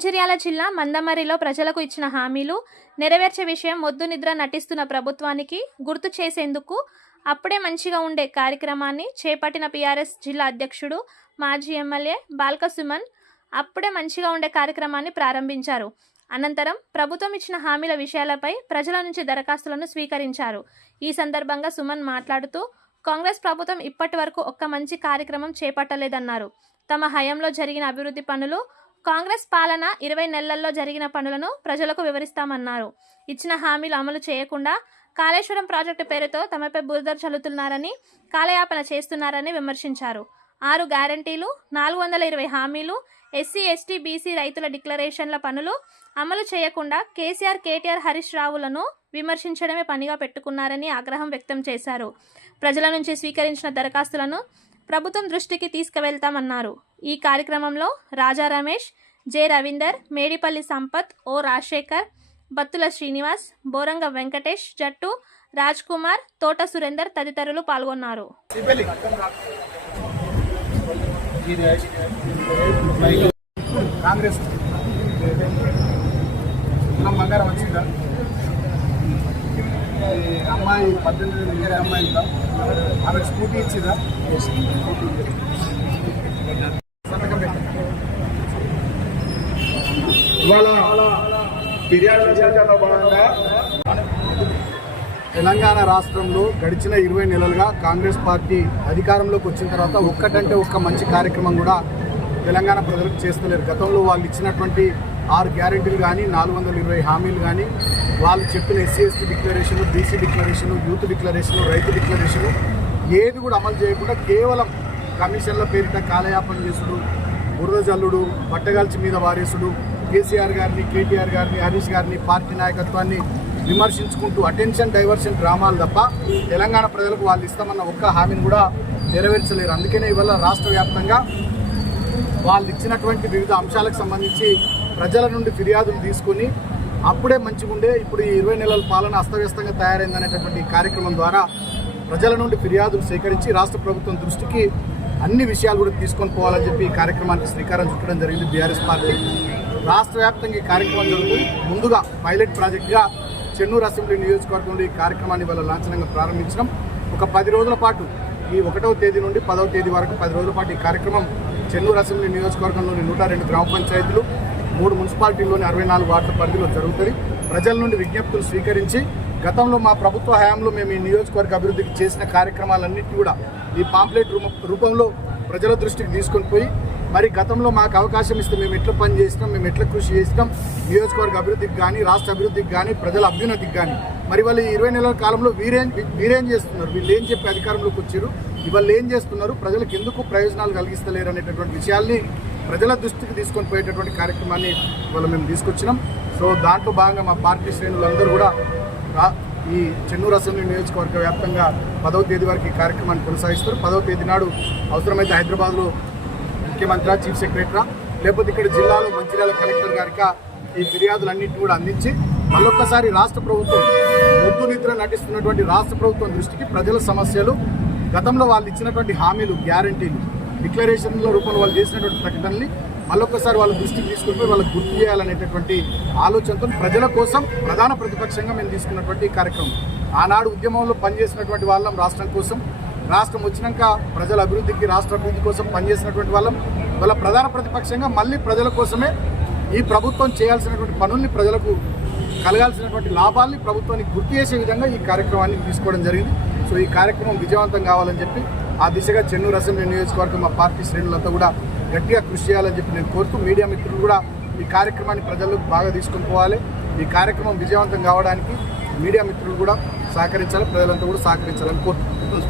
మంచిర్యాల జిల్లా మందమరిలో ప్రజలకు ఇచ్చిన హామీలు నెరవేర్చే విషయం మొద్దు నిద్ర నటిస్తున్న ప్రభుత్వానికి గుర్తు చేసేందుకు అప్పుడే మంచిగా ఉండే కార్యక్రమాన్ని చేపట్టిన పీఆర్ఎస్ జిల్లా అధ్యక్షుడు మాజీ ఎమ్మెల్యే బాల్క సుమన్ అప్పుడే మంచిగా ఉండే కార్యక్రమాన్ని ప్రారంభించారు. అనంతరం ప్రభుత్వం ఇచ్చిన హామీల విషయాలపై ప్రజల నుంచి దరఖాస్తులను స్వీకరించారు. ఈ సందర్భంగా సుమన్ మాట్లాడుతూ కాంగ్రెస్ ప్రభుత్వం ఇప్పటి వరకు ఒక్క మంచి కార్యక్రమం చేపట్టలేదన్నారు. తమ హయంలో జరిగిన అభివృద్ధి పనులు కాంగ్రెస్ పాలన ఇరవై నెలల్లో జరిగిన పనులను ప్రజలకు వివరిస్తామన్నారు. ఇచ్చిన హామీలు అమలు చేయకుండా కాళేశ్వరం ప్రాజెక్టు పేరుతో తమపై బురద చల్లుతున్నారని కాలయాపన చేస్తున్నారని విమర్శించారు. ఆరు గ్యారంటీలు నాలుగు వందల ఇరవై హామీలు ఎస్సీ ఎస్టీ బీసీ రైతుల డిక్లరేషన్ల పనులు అమలు చేయకుండా కేసీఆర్ కేటీఆర్ హరీష్ రావులను విమర్శించడమే పనిగా పెట్టుకున్నారని ఆగ్రహం వ్యక్తం చేశారు. ప్రజల నుంచి స్వీకరించిన దరఖాస్తులను ప్రభుత్వం దృష్టికి తీసుకువెళ్తామన్నారు. ఈ కార్యక్రమంలో రాజా రమేష్ జె రవీందర్ మేడిపల్లి సంపత్ ఓ రాజశేఖర్ బత్తుల శ్రీనివాస్ బోరంగ వెంకటేష్ జట్టు రాజ్ కుమార్ తోట సురేందర్ తదితరులు పాల్గొన్నారు. కాంగ్రెస్. అమ్మాయి పద్దెనిమిది వేరే అమ్మాయి ఉందా ఆమెకు స్కూటీ ఇచ్చిందా. ఇవాళ ఫిర్యాదు చేసేలో భాగంగా తెలంగాణ రాష్ట్రంలో గడిచిన ఇరవై నెలలుగా కాంగ్రెస్ పార్టీ అధికారంలోకి వచ్చిన తర్వాత ఒక్కటంటే ఒక్క మంచి కార్యక్రమం కూడా తెలంగాణ ప్రజలకు చేస్తలేరు గతంలో వాళ్ళు ఇచ్చినటువంటి ఆరు గ్యారెంటీలు కానీ నాలుగు వందల ఇరవై హామీలు కానీ వాళ్ళు చెప్పిన SC ST declaration BC declaration youth declaration రైతు డిక్లరేషన్ ఏది కూడా అమలు చేయకుండా కేవలం కమిషన్ల పేరిట కాలయాపన చేసుడు బురద జల్లుడు బట్టగాల్చి మీద వారేసుడు కేసీఆర్ గారిని కేటీఆర్ గారిని హరీష్ గారిని పార్టీ నాయకత్వాన్ని విమర్శించుకుంటూ అటెన్షన్ డైవర్షన్ డ్రామాలు తప్ప తెలంగాణ ప్రజలకు వాళ్ళు ఇస్తామన్న ఒక్క హామీని కూడా నెరవేర్చలేరు. అందుకనే ఇవాళ రాష్ట్ర వ్యాప్తంగా వాళ్ళు ఇచ్చినటువంటి వివిధ అంశాలకు సంబంధించి ప్రజల నుండి ఫిర్యాదులు తీసుకుని అప్పుడే మంచిగుండే ఇప్పుడు ఈ ఇరవై నెలల పాలన అస్తవ్యస్తంగా తయారైందనేటటువంటి కార్యక్రమం ద్వారా ప్రజల నుండి ఫిర్యాదులు సేకరించి రాష్ట్ర ప్రభుత్వం దృష్టికి అన్ని విషయాలు కూడా తీసుకొని పోవాలని చెప్పి ఈ కార్యక్రమానికి శ్రీకారం చుట్టడం జరిగింది బీఆర్ఎస్ పార్టీ. రాష్ట్ర వ్యాప్తంగా ఈ కార్యక్రమం జరుగుతుంది. ముందుగా పైలట్ ప్రాజెక్టుగా చెన్నూరు అసెంబ్లీ నియోజకవర్గంలో ఈ కార్యక్రమాన్ని వాళ్ళ లాంఛనంగా ప్రారంభించడం ఒక పది రోజుల పాటు ఈ ఒకటవ తేదీ నుండి పదవ తేదీ వరకు పది రోజుల పాటు ఈ కార్యక్రమం చెన్నూరు అసెంబ్లీ నియోజకవర్గంలోని నూట రెండు గ్రామ పంచాయతీలు మూడు మున్సిపాలిటీల్లోని అరవై నాలుగు వార్డుల పరిధిలో జరుగుతుంది. ప్రజల నుండి విజ్ఞప్తులు స్వీకరించి గతంలో మా ప్రభుత్వ హయాంలో మేము ఈ నియోజకవర్గ అభివృద్ధికి చేసిన కార్యక్రమాలన్నింటినీ కూడా ఈ పాంప్లెట్ రూపంలో ప్రజల దృష్టికి తీసుకొని పోయి మరి గతంలో మాకు అవకాశం ఇస్తే మేము ఎట్లా పని చేసినాం మేము ఎట్లా కృషి చేసినాం నియోజకవర్గ అభివృద్ధికి కానీ రాష్ట్ర అభివృద్ధికి కానీ ప్రజల అభ్యున్నతికి కానీ మరి వాళ్ళు ఈ ఇరవై నెలల కాలంలో వీరేం వీరేం చేస్తున్నారు? వీళ్ళు ఏం చెప్పి అధికారంలోకి వచ్చారు? ఇవాళ ఏం చేస్తున్నారు? ప్రజలకు ఎందుకు ప్రయోజనాలు కలిగిస్తలేరు అనేటటువంటి విషయాల్ని ప్రజల దృష్టికి తీసుకొని పోయేటటువంటి కార్యక్రమాన్ని ఇవాళ మేము తీసుకొచ్చినాం. సో దాంట్లో భాగంగా మా పార్టీ శ్రేణులందరూ కూడా ఈ చెన్నూరు అసెంబ్లీ నియోజకవర్గ వ్యాప్తంగా పదవ తేదీ వరకు ఈ కార్యక్రమాన్ని కొనసాగిస్తారు. పదవ తేదీ నాడు అవసరమైతే హైదరాబాద్లో ముఖ్యమంత్రి చీఫ్ సెక్రటరీ లేకపోతే ఇక్కడ జిల్లాలో మంచిర్యాల కలెక్టర్ గారిక ఈ ఫిర్యాదులన్నింటినీ కూడా అందించి మళ్ళొక్కసారి రాష్ట్ర ప్రభుత్వం ముద్దు నిద్ర నటిస్తున్నటువంటి రాష్ట్ర ప్రభుత్వం దృష్టికి ప్రజల సమస్యలు గతంలో వాళ్ళు ఇచ్చినటువంటి హామీలు గ్యారంటీలు డిక్లరేషన్ల రూపంలో వాళ్ళు చేసినటువంటి ప్రకటనల్ని మళ్ళొక్కసారి వాళ్ళ దృష్టికి తీసుకుని పోయి వాళ్ళకి గుర్తు చేయాలనేటటువంటి ఆలోచనతో ప్రజల కోసం ప్రధాన ప్రతిపక్షంగా మేము తీసుకున్నటువంటి కార్యక్రమం. ఆనాడు ఉద్యమంలో పనిచేసినటువంటి వాళ్ళం రాష్ట్రం కోసం రాష్ట్రం వచ్చినాక ప్రజల అభివృద్ధికి రాష్ట్ర అభివృద్ధి కోసం పనిచేసినటువంటి వాళ్ళం. వాళ్ళ ప్రధాన ప్రతిపక్షంగా మళ్ళీ ప్రజల కోసమే ఈ ప్రభుత్వం చేయాల్సినటువంటి పనుల్ని ప్రజలకు కలగాల్సినటువంటి లాభాల్ని ప్రభుత్వానికి గుర్తు చేసే విధంగా ఈ కార్యక్రమాన్ని తీసుకోవడం జరిగింది. సో ఈ కార్యక్రమం విజయవంతం కావాలని చెప్పి ఆ దిశగా చెన్నూరు అసెంబ్లీ నియోజకవర్గం మా పార్టీ శ్రేణులంతా కూడా గట్టిగా కృషి చేయాలని చెప్పి నేను కోరుతూ మీడియా మిత్రులు కూడా ఈ కార్యక్రమాన్ని ప్రజలకు బాగా తీసుకొని పోవాలి. ఈ కార్యక్రమం విజయవంతం కావడానికి మీడియా మిత్రులు కూడా సహకరించాలి ప్రజలంతా కూడా సహకరించాలని కోరుతున్నాను